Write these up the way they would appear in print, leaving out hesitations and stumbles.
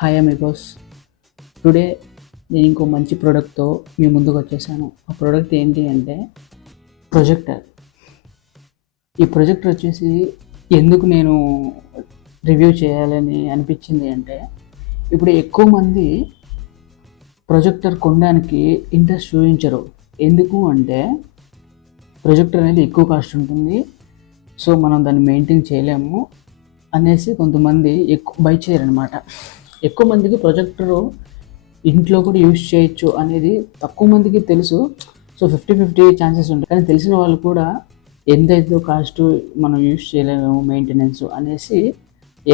Hi Amigos. Today నేను ఇంకో మంచి ప్రోడక్ట్తో మీ ముందుకు వచ్చేసాను. ఆ ప్రోడక్ట్ ఏంటి అంటే ప్రొజెక్టర్. ఈ ప్రొజెక్టర్ వచ్చేసి ఎందుకు నేను రివ్యూ చేయాలని అనిపించింది అంటే, ఇప్పుడు ఎక్కువ మంది ప్రొజెక్టర్ కొనడానికి ఇంట్రెస్ట్ చూపించరు. ఎందుకు అంటే ప్రొజెక్టర్ అనేది ఎక్కువ కాస్ట్ ఉంటుంది, సో మనం దాన్ని మెయింటైన్ చేయలేము అనేసి కొంతమంది ఎక్కువ బై చేయరనమాట. ఎక్కువ మందికి ప్రొజెక్టరు ఇంట్లో కూడా యూజ్ చేయొచ్చు అనేది తక్కువ మందికి తెలుసు. సో 50-50 ఛాన్సెస్ ఉంటాయి. కానీ తెలిసిన వాళ్ళు కూడా ఎంతైతే కాస్ట్ మనం యూజ్ చేయలేము మెయింటెనెన్స్ అనేసి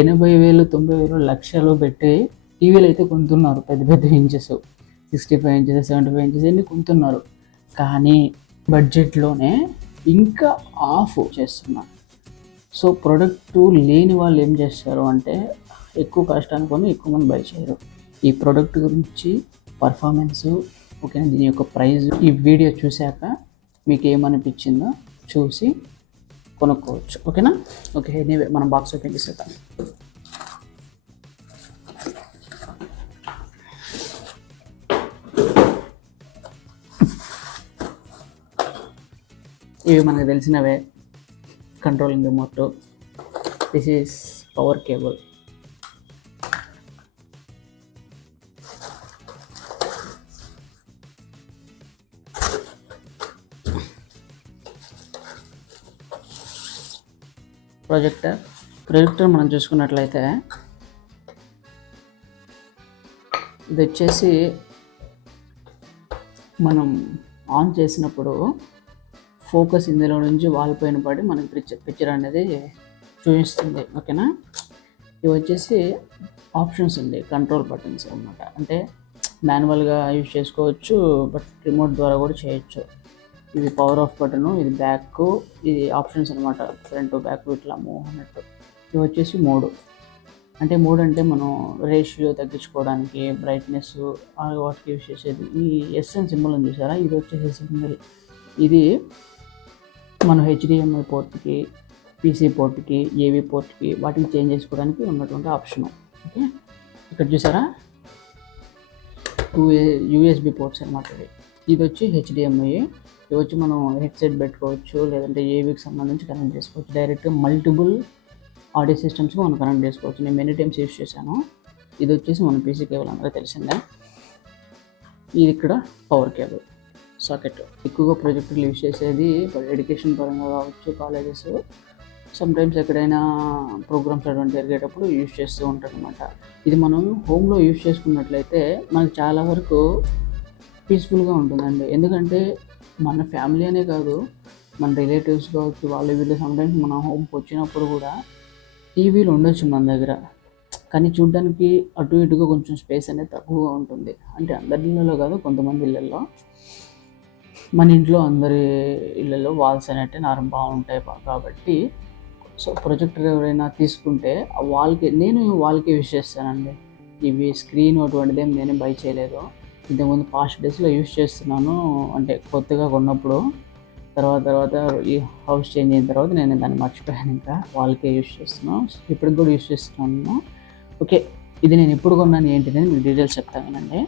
80,000, 90,000, లక్షలు పెట్టి టీవీలు అయితే కొంటున్నారు. పెద్ద పెద్ద ఇంచెస్ 65 ఇంచెస్, 75 ఇంచెస్ అన్ని కొంటున్నారు. కానీ బడ్జెట్లోనే ఇంకా ఆఫ్ చేస్తున్నారు. సో ప్రోడక్ట్ లేని వాళ్ళు ఏం చేస్తారు అంటే ఎక్కువ కాస్ట్ అనుకొని ఎక్కువ మంది బై చేయరు. ఈ ప్రోడక్ట్ గురించి పర్ఫార్మెన్స్ ఓకేనా, దీని యొక్క ప్రైస్ ఈ వీడియో చూశాక మీకు ఏమనిపించిందో చూసి కొనుక్కోవచ్చు. ఓకేనా? ఓకే, ఎనీవే మనం బాక్స్ ఓపెన్ చేసేద్దాం. ఇవి మనకు తెలిసినవే. Controlling remote, this is power cable, projector మనం చూసుకున్నట్లయితే ఇది వచ్చేసి మనం ఆన్ చేసినప్పుడు ఫోకస్ ఇందులో నుంచి వాల్ పైన పడి మనకి పిక్చర్ అనేది చూపిస్తుంది. ఓకేనా? ఇవి వచ్చేసి ఆప్షన్స్ ఉంది, కంట్రోల్ బటన్స్ అన్నమాట. అంటే మాన్యువల్గా యూజ్ చేసుకోవచ్చు, బట్ రిమోట్ ద్వారా కూడా చేయొచ్చు. ఇది పవర్ ఆఫ్ బటను, ఇది బ్యాక్, ఇది ఆప్షన్స్ అనమాట. ఫ్రంట్ బ్యాక్ ఇట్లా మూవ్ అన్నట్టు. ఇవి వచ్చేసి మోడ్. అంటే మోడ్ అంటే మనం రేషియో తగ్గించుకోవడానికి, బ్రైట్నెస్ వాటికి యూజ్ చేసేది. ఈ ఎస్ఎన్ సింబల్ ఉంది చూసారా, ఇది వచ్చేసి సింబల్. ఇది మనం హెచ్డిఎంఐ పోర్ట్కి, పీసీ పోర్ట్కి, ఏవీ పోర్ట్కి వాటికి చేంజ్ చేసుకోవడానికి ఉన్నటువంటి ఆప్షను. ఓకే, ఇక్కడ చూసారా 2 యూఎస్బి పోర్ట్స్ అనమాట. ఇది వచ్చి హెచ్డిఎంఐ. ఇది వచ్చి మనం హెడ్సెట్ పెట్టుకోవచ్చు, లేదంటే ఏవీకి సంబంధించి కనెక్ట్ చేసుకోవచ్చు. డైరెక్ట్గా మల్టిపుల్ ఆడియో సిస్టమ్స్కి మనం కనెక్ట్ చేసుకోవచ్చు. నేను మెనీ టైమ్స్ యూజ్ చేశాను. ఇది వచ్చేసి మన పీసీ కేబుల్ అందరూ తెలిసిందే. ఇది ఇక్కడ పవర్ కేబుల్ సాకెట్. ఎక్కువగా ప్రొజెక్టర్లు యూజ్ చేసేది ఎడ్యుకేషన్ పరంగా కావచ్చు, కాలేజెస్ సమ్టైమ్స్ ఎక్కడైనా ప్రోగ్రామ్స్ అటువంటి జరిగేటప్పుడు యూజ్ చేస్తూ ఉంటారు అనమాట. ఇది మనం హోమ్లో యూజ్ చేసుకున్నట్లయితే మనకు చాలా వరకు పీస్ఫుల్గా ఉంటుందండి. ఎందుకంటే మన ఫ్యామిలీ అనే కాదు, మన రిలేటివ్స్ కావచ్చు, వీళ్ళు సమ్టైమ్స్ మన హోమ్కి వచ్చినప్పుడు కూడా టీవీలు ఉండొచ్చు మన దగ్గర, కానీ చూడ్డానికి అటు ఇటుగా కొంచెం స్పేస్ అనేది తక్కువగా ఉంటుంది. అంటే అందరి ఇళ్ళలో కాదు, కొంతమంది ఇళ్ళల్లో. మన ఇంట్లో అందరి ఇళ్ళల్లో వాల్స్ అనేవి బాగుంటాయి కాబట్టి సో ప్రొజెక్టర్ ఎవరైనా తీసుకుంటే ఆ వాల్కి, నేను వాల్కి యూజ్ చేస్తానండి. ఇవి స్క్రీన్ అటువంటిది నేనే బై చేయలేదు. ఇంతకుముందు పాస్ట్ డేస్లో యూజ్ చేస్తున్నాను, అంటే కొత్తగా కొన్నప్పుడు. తర్వాత ఈ హౌస్ చేంజ్ అయిన తర్వాత నేను దాన్ని మర్చిపోయాను. ఇంకా వాల్కే యూజ్ చేస్తున్నాను, ఇప్పటికి కూడా యూజ్ చేస్తున్నాను. ఓకే, ఇది నేను ఎప్పుడు కొన్నాను ఏంటి అని మీకు డీటెయిల్స్ చెప్తానండి.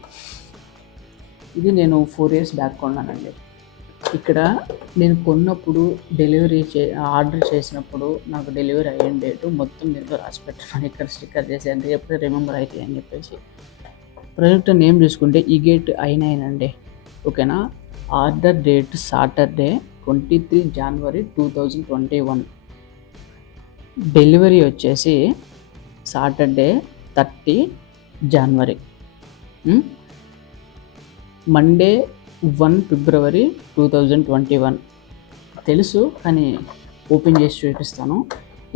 ఇది నేను 4 years బ్యాక్ కొన్నానండి. ఇక్కడ నేను కొన్నప్పుడు ఆర్డర్ చేసినప్పుడు నాకు డెలివరీ అయిన డేటు మొత్తం దీంట్లో రాసి పెట్టాను. ఇక్కడ స్టిక్కర్ చేసి అంటే ఎప్పుడు రిమెంబర్ అవుతాయి అని చెప్పేసి. ప్రొజెక్టర్ నేమ్ చూసుకుంటే ఈ గేట్ i9 అండి. ఓకేనా? Order date Saturday 23 January 2021. Delivery వచ్చేసి సాటర్డే 30 January. Monday 1 February 2021. తెలుసు, కానీ ఓపెన్ చేసి చూపిస్తాను.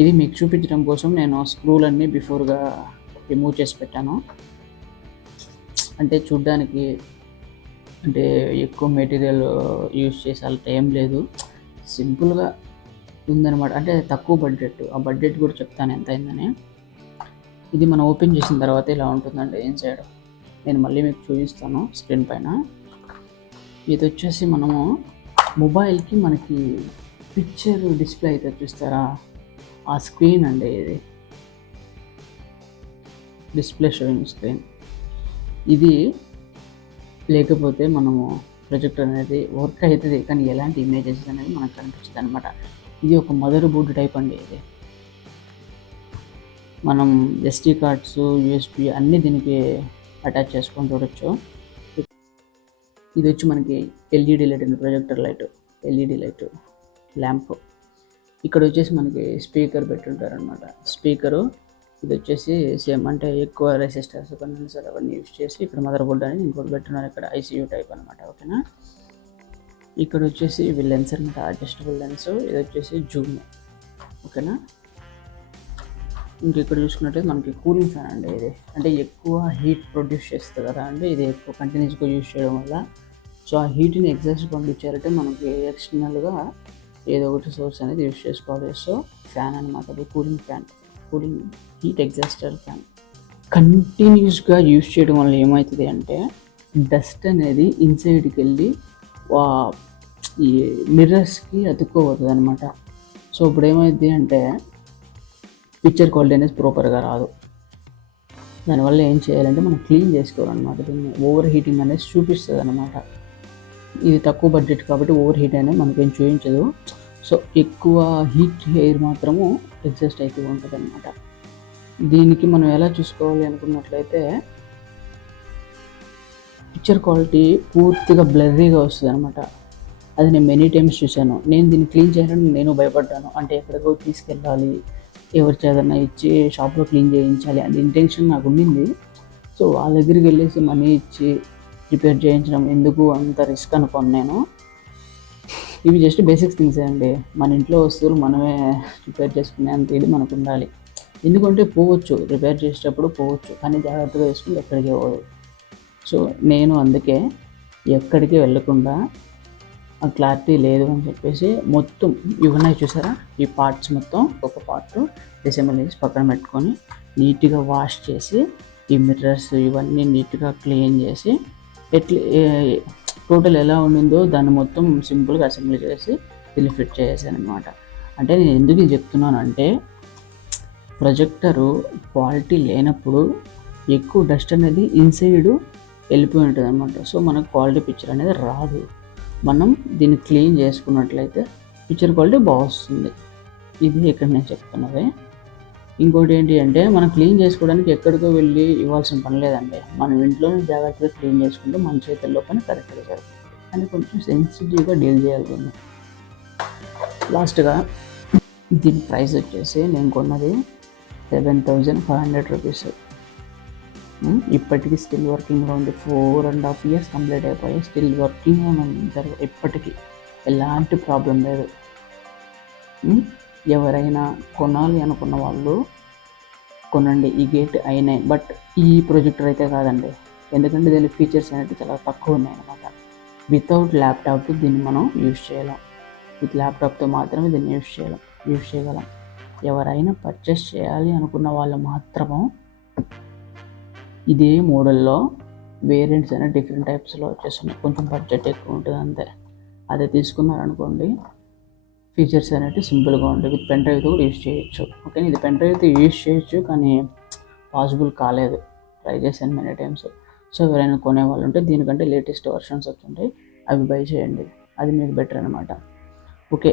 ఇది మీకు చూపించడం కోసం నేను స్క్రూలన్నీ బిఫోర్గా రిమూవ్ చేసి పెట్టాను. అంటే చూడ్డానికి అంటే ఎక్కువ మెటీరియల్ యూజ్ చేసే ఏం లేదు, సింపుల్గా ఉందన్నమాట. అంటే తక్కువ బడ్జెట్, ఆ బడ్జెట్ కూడా చెప్తాను ఎంత అయిందని. ఇది మనం ఓపెన్ చేసిన తర్వాత ఇలా ఉంటుందండి ఇన్సైడ్. నేను మళ్ళీ మీకు చూపిస్తాను స్క్రీన్ పైన. ఇది వచ్చేసి మనము మొబైల్కి మనకి పిక్చర్ డిస్ప్లే అయితే చూస్తారా, ఆ స్క్రీన్ అండి ఇది. Display showing screen. ఇది లేకపోతే మనము ప్రొజెక్టర్ అనేది వర్క్ అవుతుంది, కానీ ఎలాంటి ఇమేజెస్ అనేది మనకు కనిపించదు అనమాట. ఇది ఒక మదర్ బోర్డు టైప్ అండి. ఇది మనం ఎస్డి కార్డ్స్, యూఎస్బి అన్నీ దీనికి అటాచ్ చేసుకొని చూడొచ్చు. ఇది వచ్చి మనకి ఎల్ఈడి లైట్ అండి, projector light, LED light lamp. ఇక్కడ వచ్చేసి మనకి స్పీకర్ పెట్టుంటారనమాట. స్పీకరు ఇది వచ్చేసి సేమ్ అంటే ఎక్కువ రెసిస్టర్స్ కండెన్సర్ అవన్నీ యూస్ చేసి ఇక్కడ మదర్ బోర్డ్ అనేది ఇంకోటి పెట్టున్నారు. ఇక్కడ ఐసీయూ టైప్ అనమాట. ఓకేనా. ఇక్కడ వచ్చేసి ఇవి లెన్స్ అనమాట, అడ్జస్టబుల్ లెన్స్. ఇది వచ్చేసి జూమ్. ఓకేనా. ఇంక ఇక్కడ చూసుకున్నట్లయితే మనకి కూలింగ్ ఫ్యాన్ అండి. ఇది అంటే ఎక్కువ హీట్ ప్రొడ్యూస్ చేస్తుంది కదా అండి, ఇది ఎక్కువ కంటిన్యూస్గా యూజ్ చేయడం వల్ల. సో ఆ హీట్ని ఎగ్జాస్ట్ పంపించారంటే మనకి ఎక్స్టర్నల్గా ఏదో ఒకటి సోర్స్ అనేది యూజ్ చేసుకోవాలి. సో ఫ్యాన్ అనమాట, అది cooling fan, cooling heat exhauster fan. కంటిన్యూస్గా యూజ్ చేయడం వల్ల ఏమవుతుంది అంటే డస్ట్ అనేది ఇన్సైడ్కి వెళ్ళి ఈ మిర్రర్స్కి అతుక్కోబోతుంది అనమాట. సో ఇప్పుడు ఏమైంది అంటే పిక్చర్ క్వాలిటీ అనేది ప్రాపర్గా రాదు. దానివల్ల ఏం చేయాలంటే మనం క్లీన్ చేసుకోవాలన్నమాట. దీన్ని ఓవర్ హీటింగ్ అనేది చూపిస్తుంది అనమాట. ఇది తక్కువ బడ్జెట్ కాబట్టి ఓవర్ హీట్ అనేది మనకేం చూపించదు. సో ఎక్కువ హీట్ ఎయిర్ మాత్రము ఎగ్జాస్ట్ అవుతూ ఉంటుంది అనమాట. దీనికి మనం ఎలా చూసుకోవాలి అనుకున్నట్లయితే పిక్చర్ క్వాలిటీ పూర్తిగా బ్లర్రీగా వస్తుంది అనమాట. అది నేను మెనీ టైమ్స్ చూశాను. నేను దీన్ని క్లీన్ చేయాలని నేను భయపడ్డాను. అంటే ఎక్కడికో తీసుకెళ్ళాలి, ఎవరి చేదన్నా ఇచ్చి షాప్లో క్లీన్ చేయించాలి అనే ఇంటెన్షన్ నాకు ఉండింది. సో వాళ్ళ దగ్గరికి వెళ్ళేసి మనీ ఇచ్చి రిపేర్ చేయించడం ఎందుకు అంత రిస్క్ అనుకోను నేను. ఇవి జస్ట్ బేసిక్స్ థింగ్సే అండి. మన ఇంట్లో వస్తువులు మనమే రిపేర్ చేసుకునే అంత ఇది మనకు ఉండాలి. ఎందుకంటే పోవచ్చు, రిపేర్ చేసేటప్పుడు పోవచ్చు, కానీ జాగ్రత్తగా వేసుకుంటే ఎక్కడికి పోదు. సో నేను అందుకే ఎక్కడికి వెళ్ళకుండా ఆ క్లారిటీ లేదు అని చెప్పేసి మొత్తం ఇవన్నీ చూసారా, ఈ పార్ట్స్ మొత్తం ఒక పార్ట్ డిసెంబర్ చేసి పక్కన పెట్టుకొని నీట్గా వాష్ చేసి ఈ మిర్రర్స్ ఇవన్నీ నీట్గా క్లీన్ చేసి టోటల్ ఎలా ఉండిందో దాన్ని మొత్తం సింపుల్గా అసెంబ్లీ చేసి దీన్ని ఫిట్ చేసాను అనమాట. అంటే నేను ఎందుకు ఇది చెప్తున్నానంటే ప్రొజెక్టరు క్వాలిటీ లేనప్పుడు ఎక్కువ డస్ట్ అనేది ఇన్సైడ్ వెళ్ళిపోయి ఉంటుంది అనమాట. సో మనకు క్వాలిటీ పిక్చర్ అనేది రాదు. మనం దీన్ని క్లీన్ చేసుకున్నట్లయితే పిక్చర్ క్వాలిటీ బాగా వస్తుంది. ఇది ఇక్కడ నేను చెప్తున్నది. ఇంకోటి ఏంటి అంటే మనం క్లీన్ చేసుకోవడానికి ఎక్కడికో వెళ్ళి ఇవ్వాల్సిన పని లేదండి. మనం ఇంట్లోనే జాగ్రత్తగా క్లీన్ చేసుకుంటే మన చేతుల్లో పని కరెక్ట్గా జరుగుతుంది. కానీ కొంచెం సెన్సిటివ్గా డీల్ చేయాలి. లాస్ట్గా దీని ప్రైస్ వచ్చేసి నేను కొన్నది 7,500 రూపీస్. ఇప్పటికీ స్టిల్ వర్కింగ్లో ఉంది. 4.5 years కంప్లీట్ అయిపోయి స్టిల్ వర్కింగ్లో ఉంది. ఇప్పటికీ ఎలాంటి ప్రాబ్లం లేదు. ఎవరైనా కొనాలి అనుకున్న వాళ్ళు కొనండి. ఈ గేట్ అయినాయి, బట్ ఈ ప్రొజెక్టర్ అయితే కాదండి. ఎందుకంటే దీని ఫీచర్స్ అనేవి చాలా తక్కువ ఉన్నాయి అన్నమాట. వితౌట్ ల్యాప్టాప్ దీన్ని మనం యూజ్ చేయలేం. విత్ ల్యాప్టాప్తో మాత్రమే దీన్ని యూజ్ చేయగలం. ఎవరైనా పర్చేస్ చేయాలి అనుకున్న వాళ్ళు మాత్రము ఇదే మోడల్లో వేరియంట్స్ అనేవి డిఫరెంట్ టైప్స్లో వచ్చేస్తున్నాయి. కొంచెం బడ్జెట్ ఎక్కువ ఉంటుంది అంతే. అదే తీసుకున్నారనుకోండి ఫీచర్స్ అనేవి సింపుల్గా ఉంటాయి. విత్ పెన్ డ్రైవ్తో కూడా యూజ్ చేయొచ్చు. ఓకే, ఇది పెన్ డ్రైవ్తో యూజ్ చేయొచ్చు, కానీ పాసిబుల్ కాలేదు. ట్రై చేశాను మెనీ టైమ్స్. సో ఎవరైనా కొనేవాళ్ళు ఉంటే దీనికంటే లేటెస్ట్ వర్షన్స్ వచ్చుంటాయి, అవి బై చేయండి. అది మీకు బెటర్ అనమాట. ఓకే,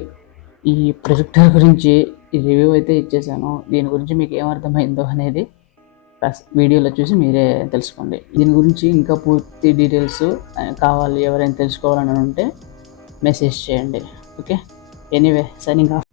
ఈ ప్రొజెక్టర్ గురించి ఈ రివ్యూ అయితే ఇచ్చేసాను. దీని గురించి మీకు ఏమర్థమైందో అనేది వీడియోలో చూసి మీరే తెలుసుకోండి. దీని గురించి ఇంకా పూర్తి డీటెయిల్స్ కావాలి, ఎవరైనా తెలుసుకోవాలని ఉంటే మెసేజ్ చేయండి. Okay, anyway signing off.